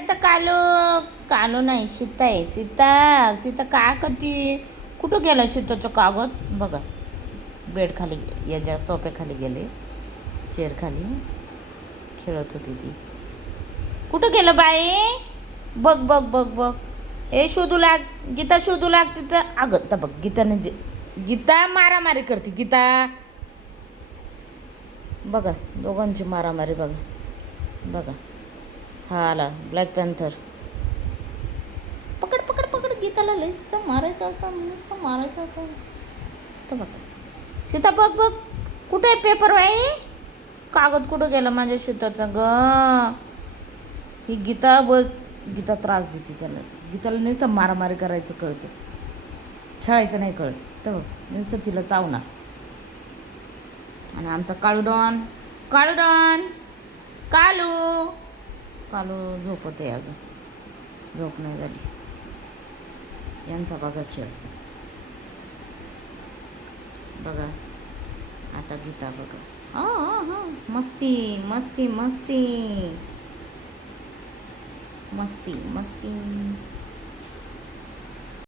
आता कालो कालो नाही सीता आहे सीता सीता काय करते कुठं गेला सीताचं कागद बघा बेड खाली याच्या सोफ्याखाली गेले चेअर खाली खेळत होती ती कुठं गेलं बाई बघ बघ बघ बघ ए शोधू लाग गीता शोधू लाग तिचं अगं तर बघ गीताने गीता मारामारी करते गीता बघा दोघांची मारामारी बघा बघा हा आला ब्लॅक पॅन्थर पकड पकड पकड गीताला लईच तर मारायचं असतं नुसतं मारायचं असतं तर बघा सीता बघ बघ कुठे आहे पेपर बाई कागद कुठं गेला माझ्या सीताचा ग ही गीता बस गीता त्रास देते त्याला गीताला नुसतं मारामारी करायचं कळतं खेळायचं नाही कळत तर बघ नुसतं तिला चावणार आणि आमचा काळूडॉन काळूडॉन कालू कालू झोपत आहे अजून झोप नाही झाली यांचा बघा खेळ बघा आता गीता बघा हा मस्ती मस्ती मस्ती मस्ती मस्ती